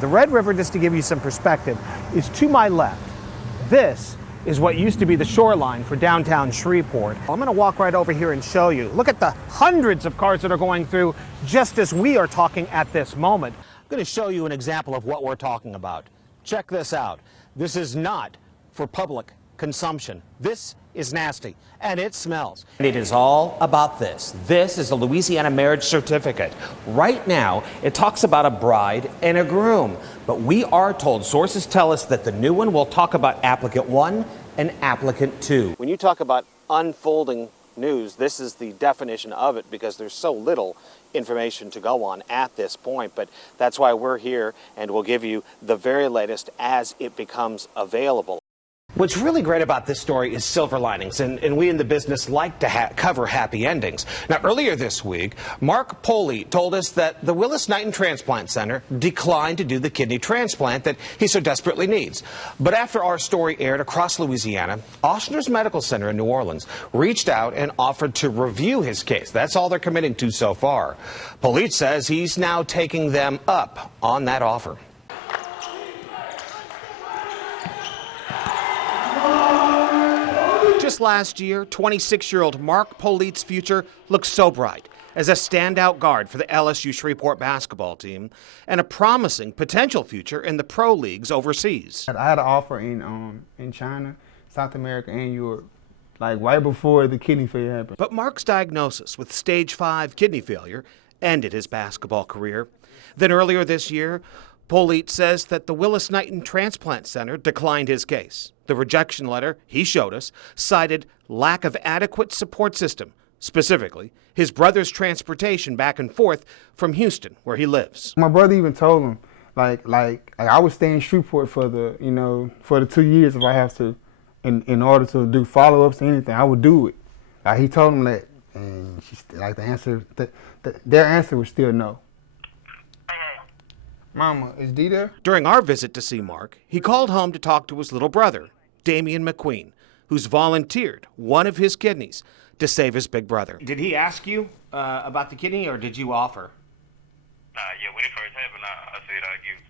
The Red River, just to give you some perspective, is to my left. This is what used to be the shoreline for downtown Shreveport. I'm going to walk right over here and show you. Look at the hundreds of cars that are going through just as we are talking at this moment. I'm going to show you an example of what we're talking about. Check this out. This is not for public consumption. This is nasty, and it smells. It is all about this. This is a Louisiana marriage certificate. Right now, it talks about a bride and a groom, but we are told, sources tell us, that the new one will talk about applicant 1 and applicant 2. When you talk about unfolding news, this is the definition of it, because there's so little information to go on at this point, but that's why we're here, and we'll give you the very latest as it becomes available. What's really great about this story is silver linings, and we in the business like to cover happy endings. Now, earlier this week, Mark Polite told us that the Willis-Knighton Transplant Center declined to do the kidney transplant that he so desperately needs. But after our story aired across Louisiana, Ochsner's Medical Center in New Orleans reached out and offered to review his case. That's all they're committing to so far. Polite says he's now taking them up on that offer. Just last year, 26-year-old Mark Polite's future looked so bright as a standout guard for the LSU Shreveport basketball team and a promising potential future in the pro leagues overseas. I had an offer in China, South America, and Europe, like right before the kidney failure happened. But Mark's diagnosis with stage 5 kidney failure ended his basketball career. Then earlier this year, Polite says that the Willis-Knighton Transplant Center declined his case. The rejection letter he showed us cited lack of adequate support system, specifically his brother's transportation back and forth from Houston, where he lives. My brother even told him, like I would stay in Shreveport for the 2 years if I have to, in order to do follow-ups or anything, I would do it. He told him that, and their answer was still no. Mama, is Dee there? During our visit to see Mark, he called home to talk to his little brother, Damian McQueen, who's volunteered one of his kidneys to save his big brother. Did he ask you about the kidney, or did you offer? Yeah, when it first happened, I said I'd give it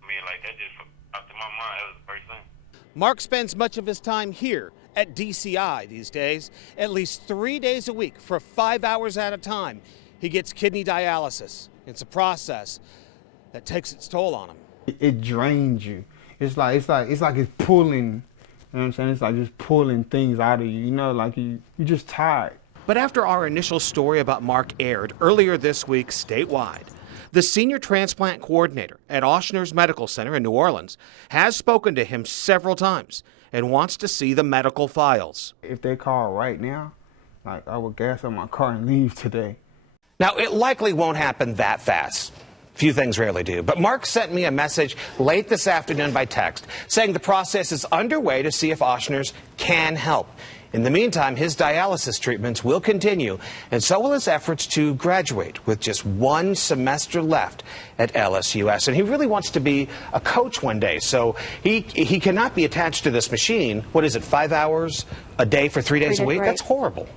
to me like that, just after my mind. That was the first thing. Mark spends much of his time here at DCI these days, at least 3 days a week for 5 hours at a time. He gets kidney dialysis. It's a process that takes its toll on him. It drains you. It's like it's pulling, you know what I'm saying? It's like just pulling things out of you, like you're just tired. But after our initial story about Mark aired earlier this week statewide, the senior transplant coordinator at Ochsner's Medical Center in New Orleans has spoken to him several times and wants to see the medical files. If they call right now, I would gas up my car and leave today. Now, it likely won't happen that fast. Few things rarely do. But Mark sent me a message late this afternoon by text saying the process is underway to see if Ochsner's can help. In the meantime, his dialysis treatments will continue, and so will his efforts to graduate with just 1 semester left at LSUS. And he really wants to be a coach one day, so he cannot be attached to this machine. What is it, 5 hours a day for 3 days a week? That's horrible.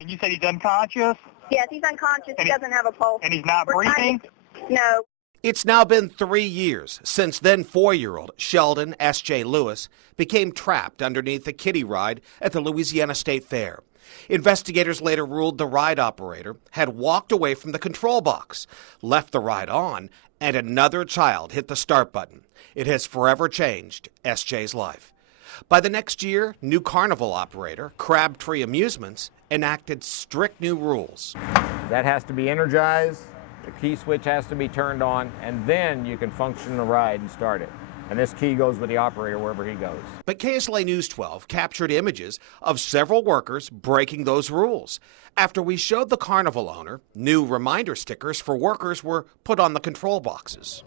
And you said he's unconscious? Yes, he's unconscious. He doesn't have a pulse. And he's not breathing? No. It's now been 3 years since then 4-year-old Sheldon S.J. Lewis became trapped underneath a kiddie ride at the Louisiana State Fair. Investigators later ruled the ride operator had walked away from the control box, left the ride on, and another child hit the start button. It has forever changed S.J.'s life. By the next year, new carnival operator, Crabtree Amusements, enacted strict new rules. That has to be energized. The key switch has to be turned on, and then you can function the ride and start it. And this key goes with the operator wherever he goes. But KSLA News 12 captured images of several workers breaking those rules. After we showed the carnival owner, new reminder stickers for workers were put on the control boxes.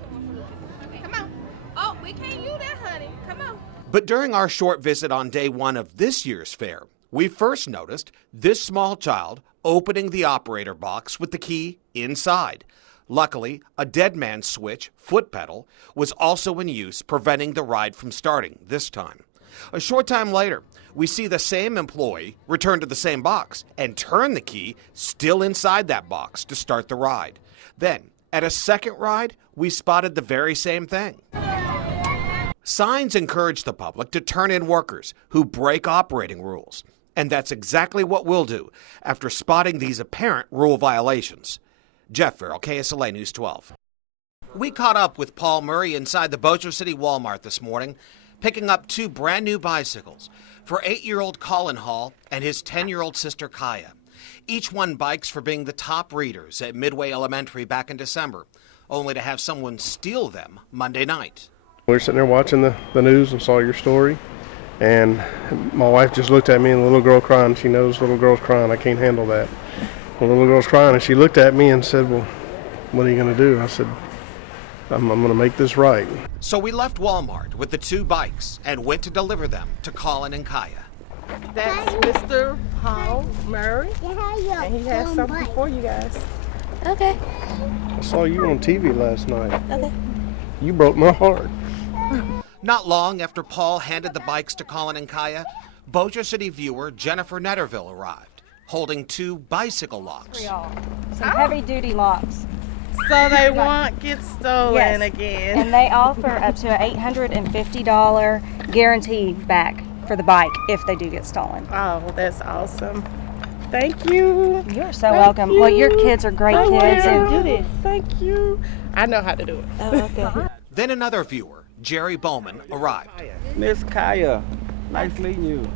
Come on. Oh, we can't use that, honey. Come on. But during our short visit on day 1 of this year's fair, we first noticed this small child opening the operator box with the key inside. Luckily, a dead man's switch, foot pedal, was also in use, preventing the ride from starting this time. A short time later, we see the same employee return to the same box and turn the key still inside that box to start the ride. Then, At a second ride, we spotted the very same thing. Signs encourage the public to turn in workers who break operating rules. And that's exactly what we'll do after spotting these apparent rule violations. Jeff Ferrell, KSLA News 12. We caught up with Paul Murray inside the Bossier City Walmart this morning, picking up 2 brand new bicycles for 8-year-old Colin Hall and his 10-year-old sister Kaya. Each won bikes for being the top readers at Midway Elementary back in December, only to have someone steal them Monday night. We were sitting there watching the news and saw your story, and my wife just looked at me and the little girl crying. She knows the little girl's crying. I can't handle that. The little girl's crying, and she looked at me and said, well, what are you going to do? I said, I'm going to make this right. So we left Walmart with the 2 bikes and went to deliver them to Colin and Kaya. That's Mr. Paul Murray, and he has something for you guys. Okay. I saw you on TV last night. Okay. You broke my heart. Not long after Paul handed the bikes to Colin and Kaya, Bossier City viewer Jennifer Netterville arrived, holding 2 bicycle locks. Some heavy-duty locks. So they won't get stolen again. And they offer up to an $850 guarantee back for the bike if they do get stolen. Oh, that's awesome. Thank you. You're so welcome. Well, your kids are great kids. And do this. Thank you. I know how to do it. Oh, okay. Then another viewer, Jerry Bowman, arrived. Miss Kaya, nice meeting you.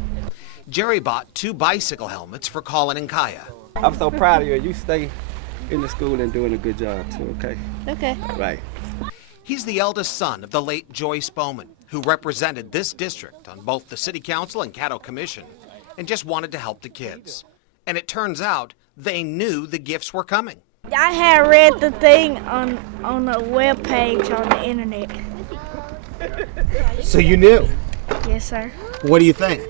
Jerry bought 2 bicycle helmets for Colin and Kaya. I'm so proud of you. You stay in the school and doing a good job too, okay? Okay. Right. He's the eldest son of the late Joyce Bowman, who represented this district on both the City Council and Caddo Commission, and just wanted to help the kids. And it turns out they knew the gifts were coming. I had read the thing on a web page on the internet. So you knew? Yes, sir. What do you think?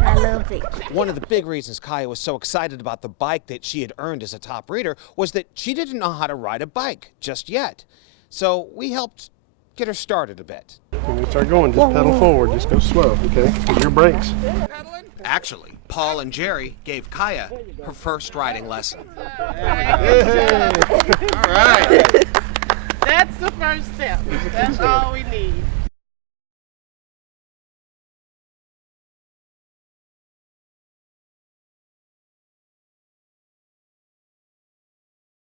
I love it. One of the big reasons Kaya was so excited about the bike that she had earned as a top reader was that she didn't know how to ride a bike just yet. So we helped get her started a bit. When you start going, just pedal forward. Just go slow, okay? With your brakes. Actually, Paul and Jerry gave Kaya her first riding lesson. All right. That's the first step. That's all we need.